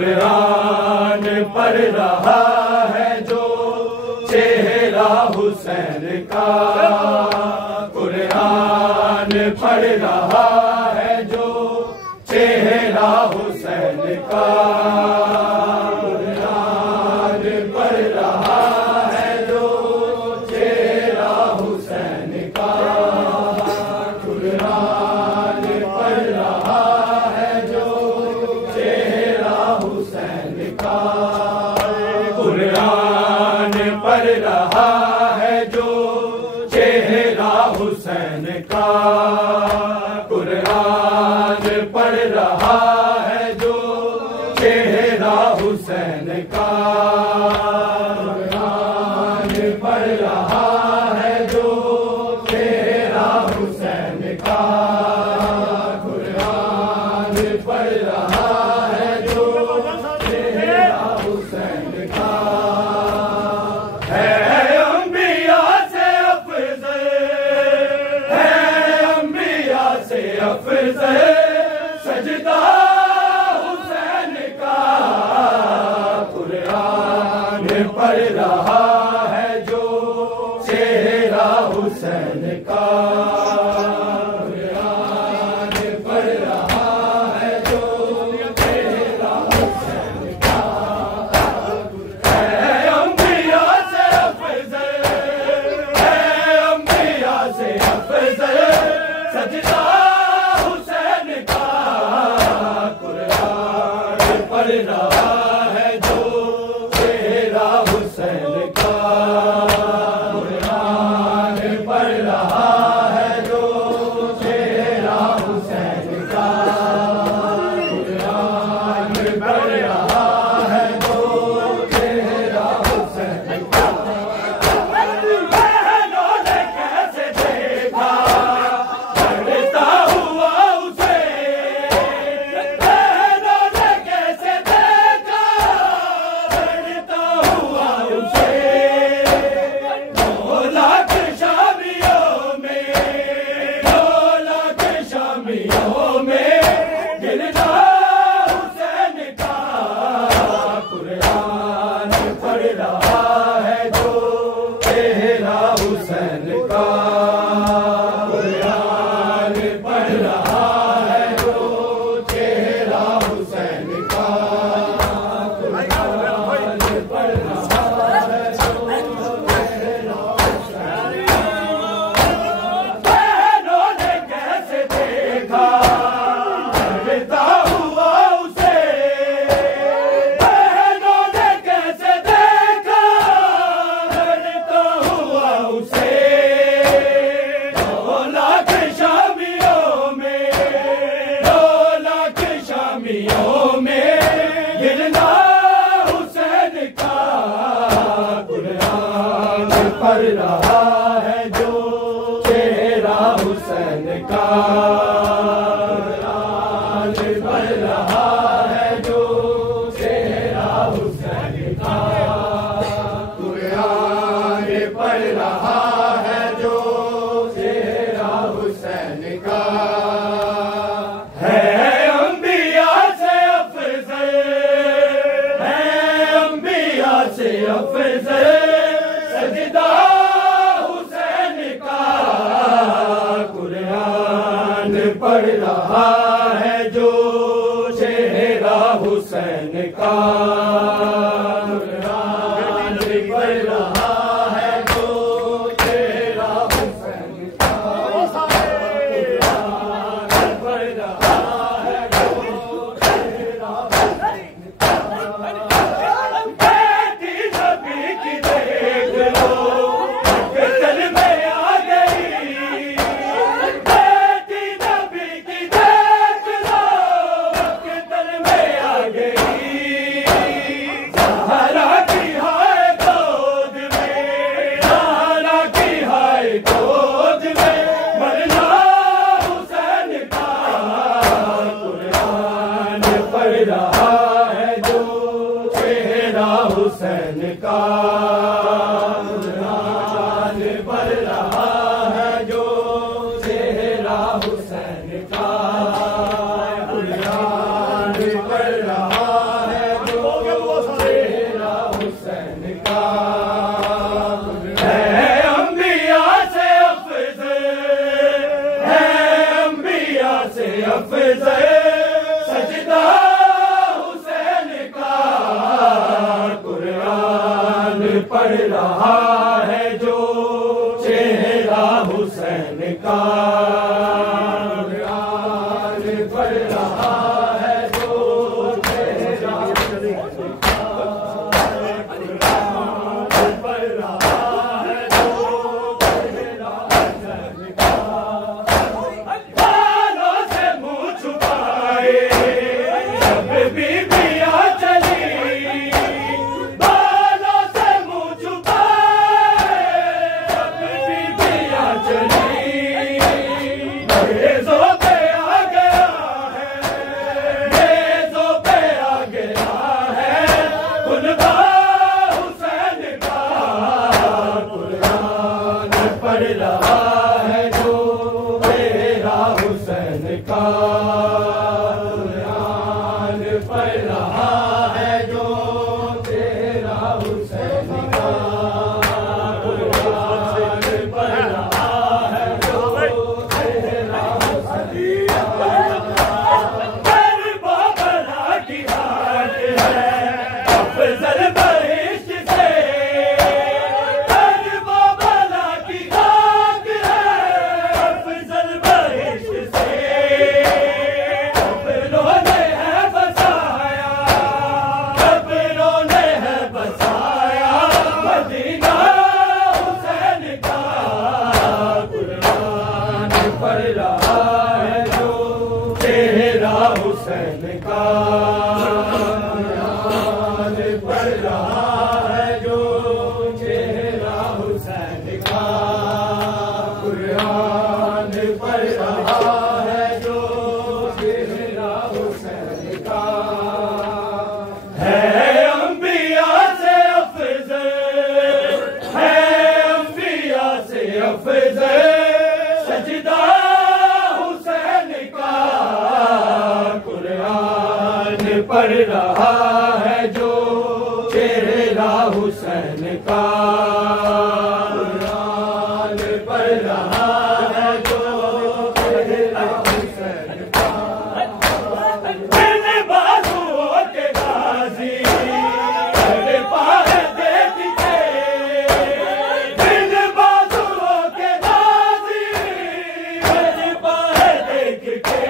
कुरान पढ़ रहा है जो चेहरा हुसैन का, कुरान पढ़ रहा है जो चेहरा हुसैन का, कुरान पढ़ रहा है जो चेहरा हुसैन का, कुरान पढ़ रहा है जो चेहरा हुसैन का, कुरान पढ़ रहा है जो चेहरा हुसैन का, कुरान पढ़ रहा है जो चेहरा हुसैन का, कुरान पढ़ रहा है जो चेहरा हुसैन का, कुरान पढ़ रहा है जो चेहरा हुसैन का, है अंबिया से अफज़ल, है अंबिया से अफज़ल सजदा हुसैन का, कुरान पढ़ रहा है जो चेहरा हुसैन का, कुरान पढ़ रहा है जो चेहरा हुसैन का, है अंबिया से अफज़ल, है अंबिया से अफज़ल सजदा हुसैन का, कुरान पढ़ रहा है जो चेहरा हुसैन का, कुरान पढ़ रहा है जो चेहरा हुसैन का, कुरान पढ़ रहा है जो चेहरा हुसैन का, बहनों ने कैसे देखा बढ़ता हुआ उसे, बहनों ने कैसे देखा बढ़ता हुआ उसे, 2 लाख शामियों में, 2 लाख शामियों में गिरना हुसैन का, कुरान पढ़ रहा है जो चेहरा हुसैन का, कुरान पढ़ रहा है जो चेहरा हुसैन का, कुरान पढ़ रहा है जो चेहरा हुसैन का, बहनों ने कैसे देखा बढ़ता हुआ उसे, बहनों ने कैसे देखा बढ़ता हुआ उसे, 2 लाख शामियों में, 2 लाख शामियों में गिरना हुसैन का, कुरान पढ़ रहा है जो चेहरा हुसैन का, कुरान पढ़ रहा है जो चेहरा हुसैन का, कुरान पढ़ रहा है जो चेहरा हुसैन का, है अंबिया से अफज़ल, है अंबिया से अफज़ल सजदा हुसैन का, कुरान पढ़ रहा है जो चेहरा हुसैन का, कुरान पढ़ रहा है जो चेहरा हुसैन का, कुरान पढ़ रहा है जो चेहरा हुसैन का, बेटी नबी की देख लो मकतल में आ गई, बेटी नबी की देख लो मकतल में आ गई, ज़हरा की हाय गोद में, ज़हरा की हाय गोद में मरना हुसैन का, कुरान पढ़ रहा है जो चेहरा हुसैन का, कुरान पढ़ रहा है जो चेहरा हुसैन का, कुरान पढ़ रहा है रहा है जो चेहरा हुसैन का, कुरान पढ़ रहा है जो चेहरा हुसैन का। करबला की घाट है अफजल बहिश्त से, करबला की घाट है अफजल बहिश्त से। कब्रों ने है बसाया, कब्रों ने है बसाया मदीना हुसैन का। कुरान पढ़ रहा है जो चेहरा हुसैन का, कुरान पढ़ रहा है जो चेहरा हुसैन का, कुरान पढ़ रहा है जो चेहरा हुसैन का। है अंबिया से अफजल, है अंबिया से अफजल सजदा हुसैन का। कुरान पढ़ रहा है जो चेहरा हुसैन का, कुरान पढ़ रहा है जो चेहरा हुसैन का। बिन बाजुओं के गाजी तड़पा है देख के, बिन बाजुओं के गाजी तड़पा है देख के।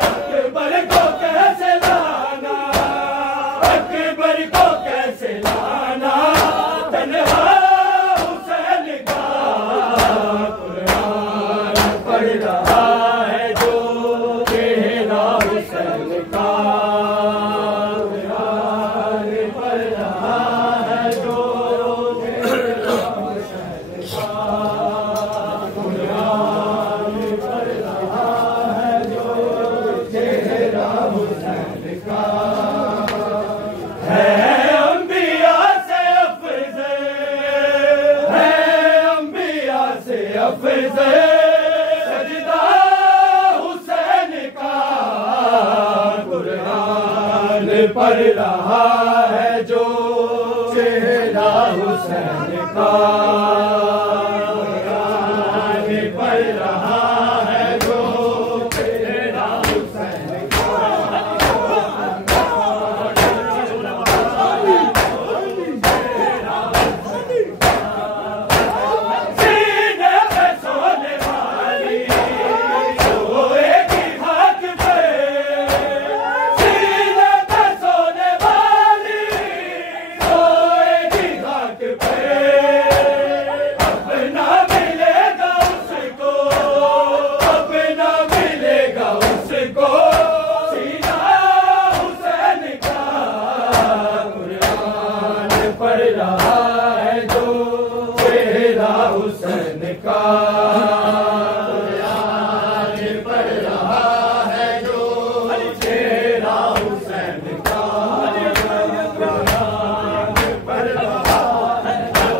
अकबर को कैसे लाना, अकबर को कैसे लाना तन्हा हुसैन का। कुरान पढ़ रहा है जो चेहरा हुसैन का, कुरान पढ़ रहा है जो चेहरा हुसैन का, कुरान पढ़ रहा है जो चेहरा हुसैन का। है अंबिया से अफजल, है अंबिया से अफजल सजदा हुसैन का। कुरान पढ़ रहा है जो चेहरा हुसैन का, कुरान पढ़ रहा है जो चेहरा हुसैन का। सीने पे सोने वाली सोएगी खाक पे, सीने पे सोने वाली सोएगी खाक पे। अपना मिलेगा उसको, अपना मिलेगा उसको सीना हुसैन का। कुरान पढ़ रहा है जो चेहरा हुसैन का, कुरान पढ़ रहा है जो चेहरा हुसैन का, कुरान पढ़ रहा है जो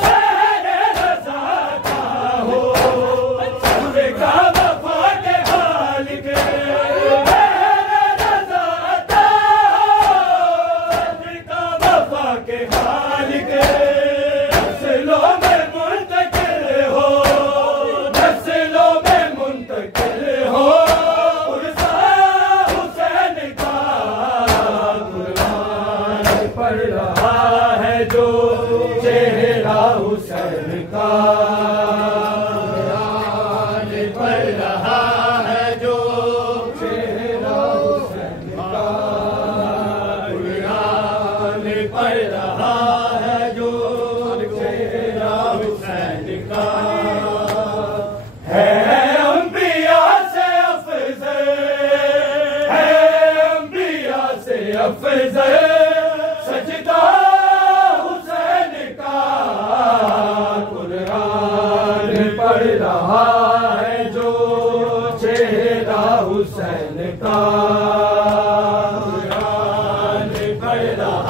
शहर रज़ा का हो का वफा के खालिक, शहर रज़ा का वफा के खालिक। नस्लों में मुंतकिल हो, नस्लों में मुंतकिल हो उर्सा हुसैन का। कुरान पढ़ रहा है जो चेहरा हुसैन का, कुरान पढ़ रहा है जो चेहरा हुसैन का, कुरान पढ़ रहा है जो चेहरा हुसैन का। है अंबिया से अफजल, है अंबिया से अफजल सजदा हुसैन का। कुरान पढ़ रहा है जो चेहरा हुसैन का, कुरान पढ़ रहा